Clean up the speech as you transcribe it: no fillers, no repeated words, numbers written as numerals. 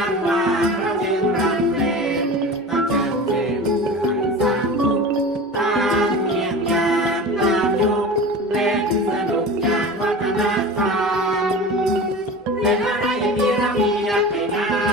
ามว่างเราจึงรำเพลงตามเชิญเพลงให้สร้างสุขตามเมียงยามตามยุคเล่นสนุกอย่างวัฒนธรรมเล่นอะไรมีระเบียบให้นา